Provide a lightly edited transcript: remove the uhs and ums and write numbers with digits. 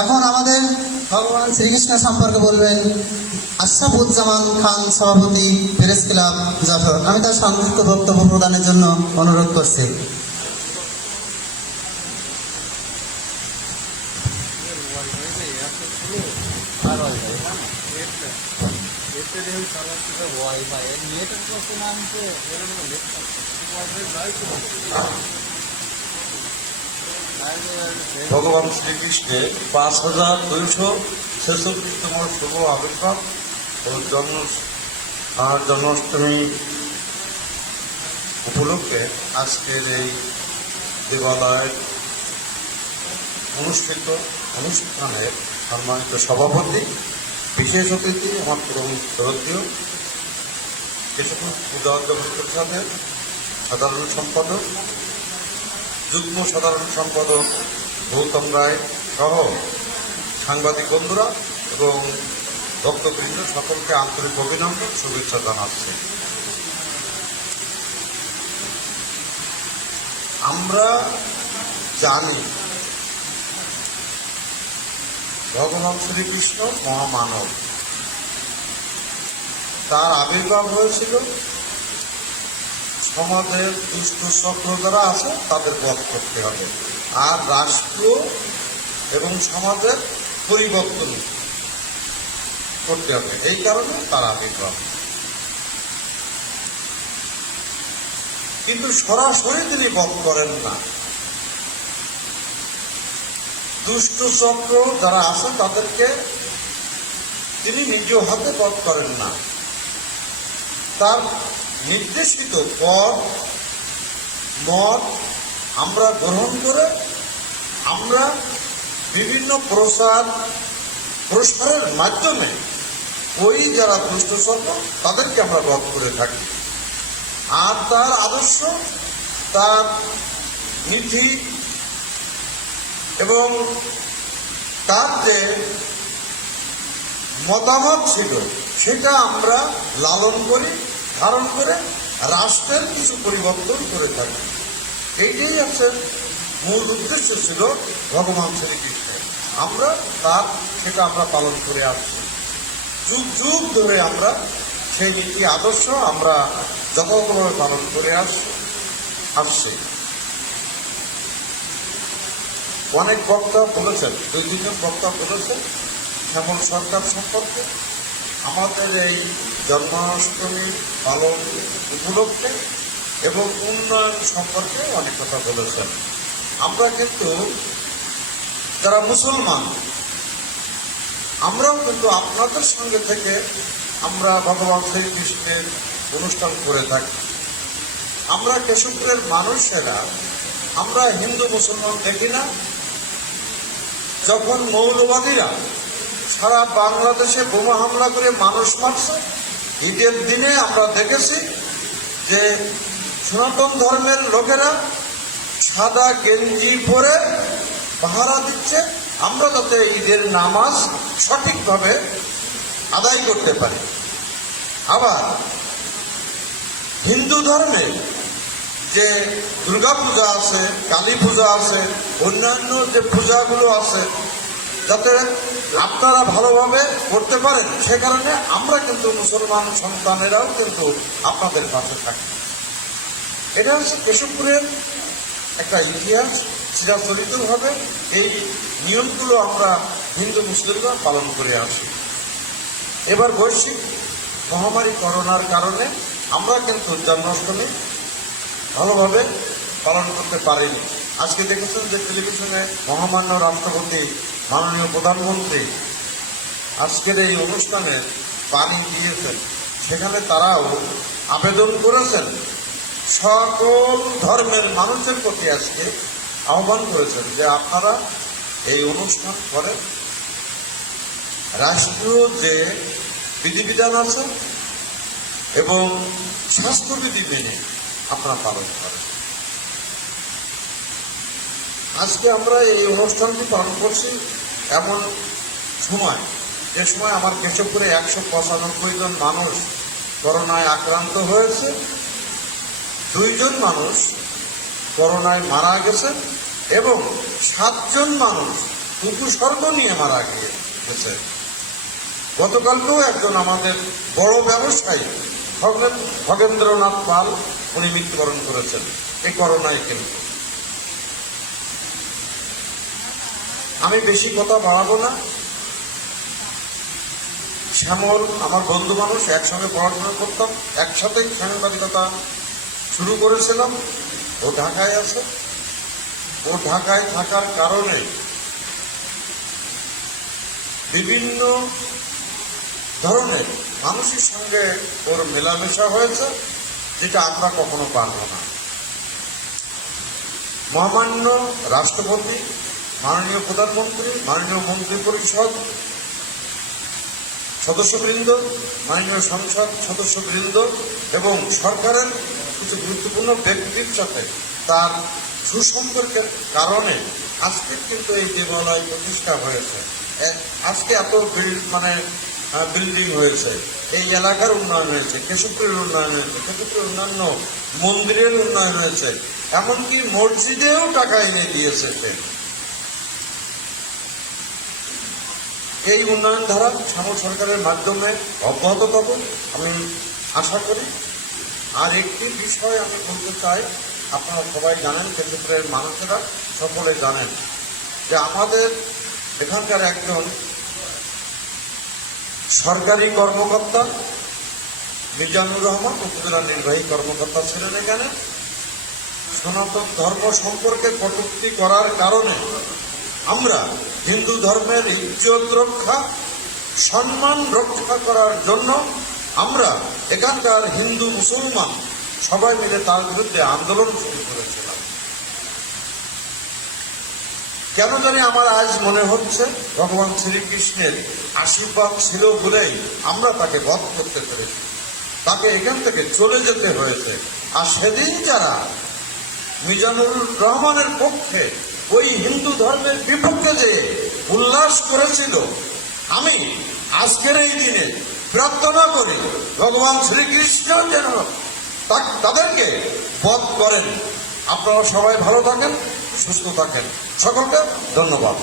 এখন আমাদের ভগবান শ্রীকৃষ্ণ সম্পর্কে বলবেন আশরাফুজ্জামান খান, সভাপতি প্রেস ক্লাব যশোর। আমি তার সংক্ষিপ্ত বক্তব্য প্রদানের জন্য অনুরোধ করছি। ভগবান শ্রীকৃষ্ণের 5246তম শুভ আবির্ভাব ও জন্মাষ্টমী উপলক্ষে আজকের এই দেবালয়ের অনুষ্ঠিত অনুষ্ঠানের সম্মানিত সভাপতি, বিশেষ অতিথি আমার পরম শ্রদ্ধেয় কেশবপুর পূজা পরিষদের সাধারণ সম্পাদক, যুগ্ম সাধারণ সম্পাদক গৌতম রায় সহ সাংবাদিক বন্ধুরা এবং ভক্তবৃন্দ সকলকে আন্তরিক অভিনন্দন, শুভেচ্ছা জানাচ্ছি। আমরা জানি ভগবান শ্রীকৃষ্ণ মহামানব, তার আবির্ভাব হয়েছিল সমাজের দুষ্ট চক্র যারা আছে তাদের বধ করতে হবে, আর রাষ্ট্র এবং সমাজের পরিবর্তন করতে হবে, এই কারণে তার আবির্ভাব। কিন্তু সরাসরি তিনি বধ করেন না, দুষ্ট চক্র যারা আছে তাদেরকে তিনি নিজ হাতে বধ করেন না। তার নির্দেশিত পথ মত আমরা গ্রহণ করে আমরা বিভিন্ন প্রসারের মাধ্যমে ওই যারা দুষ্ট চক্র তাদেরকে আমরা বধ করে থাকি। আর তার আদর্শ, তার নীতি এবং তার যে মতামত ছিল সেটা আমরা লালন করি, ধারণ করে রাষ্ট্রের কিছু পরিবর্তন করে থাকি। এইটাই হচ্ছে মূল উদ্দেশ্য ছিল ভগবান শ্রীকৃষ্ণের। আমরা সেটা আমরা পালন করে আসছি, যুগ যুগ ধরে আমরা সেই নীতি আদর্শ আমরা যথাযথভাবে পালন করে আসছি। অনেক বক্তা বলেছেন, 2-3 বক্তা বলেছেন শ্যামল সরকার সম্পর্কে, আমাদের এই জন্মাষ্টমী পালন উপলক্ষে এবং উন্নয়ন সম্পর্কে অনেক কথা বলেছেন। আমরা কিন্তু যারা মুসলমান, আমরাও কিন্তু আপনাদের সঙ্গে থেকে আমরা ভগবান শ্রীকৃষ্ণের অনুষ্ঠান করে থাকি। আমরা কেশবপুরের মানুষেরা আমরা হিন্দু মুসলমান দেখি না। যখন মৌলবাদীরা সারা বাংলাদেশে বোমা হামলা করে মানুষ মারছে, ঈদের দিনে আমরা দেখেছি যে সনাতন ধর্মের লোকেরা সাদা গেঞ্জি পরে পাহারা দিচ্ছে, আমরা যাতে ঈদের নামাজ সঠিকভাবে আদায় করতে পারি। আবার হিন্দু ধর্মে যে দুর্গা পূজা আছে, কালী পূজা আছে, অন্যান্য যে পূজাগুলো আছে, যাতে আপনারা ভালোভাবে করতে পারেন, সে কারণে আমরা কিন্তু মুসলমান সন্তানেরাও কিন্তু আপনাদের পাশে থাকি। এটা হচ্ছে কেশবপুরের একটা ইতিহাস। চিরাচরিতভাবে এই নিয়মগুলো আমরা হিন্দু মুসলিমরা পালন করে আসি। এবার বৈশ্বিক মহামারী করোনার কারণে আমরা কিন্তু জন্মাষ্টমী ভালোভাবে পালন করতে পারিনি। আজকে দেখেছেন যে টেলিভিশনে মহামান্য রাষ্ট্রপতি, মাননীয় প্রধানমন্ত্রী আজকের এই অনুষ্ঠানে বাণী দিয়েছেন। সেখানে তারাও আবেদন করেছেন, সকল ধর্মের মানুষের প্রতি আজকে আহ্বান করেছেন যে আপনারা এই অনুষ্ঠান করেন, রাষ্ট্রীয় যে বিধিবিধান আছে এবং স্বাস্থ্যবিধি মেনে আপনারা পালন করেন। আজকে আমরা এই অনুষ্ঠানটি পালন করছি এমন সময়, যে সময় আমার কেশবপুরে 195 জন মানুষ করোনায় আক্রান্ত হয়েছে, 2 জন মানুষ করোনায় মারা গেছেন এবং 7 জন মানুষ উপসর্গ নিয়ে মারা গিয়েছে। গতকালকেও একজন আমাদের বড় ব্যবসায়ী খগেন্দ্রনাথ পাল উনি মৃত্যুবরণ করেছেন এই করোনায়। কিন্তু আমি বেশি কথা বাড়াবো না। শ্যামল আমার বন্ধু মানুষ, একসঙ্গে পড়াশোনা করতাম, একসাথেই সাংবাদিকতা শুরু করেছিলাম। ও ঢাকায় আছে। ও ঢাকায় থাকার কারণে বিভিন্ন ধরনের মানুষের সঙ্গে ওর মেলামেশা হয়েছে, যেটা আমরা কখনো পারবো না। মহামান্য রাষ্ট্রপতি, মাননীয় প্রধানমন্ত্রী, মাননীয় মন্ত্রী পরিষদ সদস্যবৃন্দ, মাননীয় সংসদ সদস্যবৃন্দ এবং সরকারের কিছু গুরুত্বপূর্ণ ব্যক্তির সাথে তার সুসম্পর্কের কারণে আজকে কিন্তু এই দেবালয় প্রতিষ্ঠা হয়েছে। আজকে এত বিল্ডিং হয়েছে, এই এলাকার উন্নয়ন হয়েছে, কেশবপুরের উন্নয়ন হয়েছে, কেশবপুরের অন্যান্য মন্দিরের উন্নয়ন হয়েছে, এমনকি মসজিদেও টাকা এনে দিয়েছে। এই উন্নয়ন ধারা শ্যামল সরকারের মাধ্যমে অব্যাহত পাবো আমি আশা করি। আর একটি বিষয় আমি বলতে চাই, আপনারা সবাই জানেন, কেশবপুরের মানুষেরা সকলে জানেন যে আমাদের এখানকার একজন সরকারি কর্মকর্তা মিজানুর রহমান উপজেলা নির্বাহী কর্মকর্তা ছিলেন। এখানে সনাতন ধর্ম সম্পর্কে কটূক্তি করার কারণে আমরা হিন্দু ধর্মের ইজ্জত রক্ষা, সম্মান রক্ষা করার জন্য আমরা এখানকার হিন্দু মুসলমান সবাই মিলে তার বিরুদ্ধে আন্দোলন শুরু করেছিলাম। কেন জানি আমার আজ মনে হচ্ছে ভগবান শ্রীকৃষ্ণের আশীর্বাদ ছিল বলেই আমরা তাকে বধ করতে পেরেছি, তাকে এখান থেকে চলে যেতে হয়েছে। আর সেদিন যারা মিজানুর রহমানের পক্ষে ওই হিন্দু ধর্মের বিপক্ষে যে উল্লাস করেছিল, আমি আজকের এই দিনে প্রার্থনা করি ভগবান শ্রীকৃষ্ণ যেন তাদেরকে বধ করেন। আপনারা সবাই ভালো থাকেন, সুস্থ থাকেন। সকলকে ধন্যবাদ।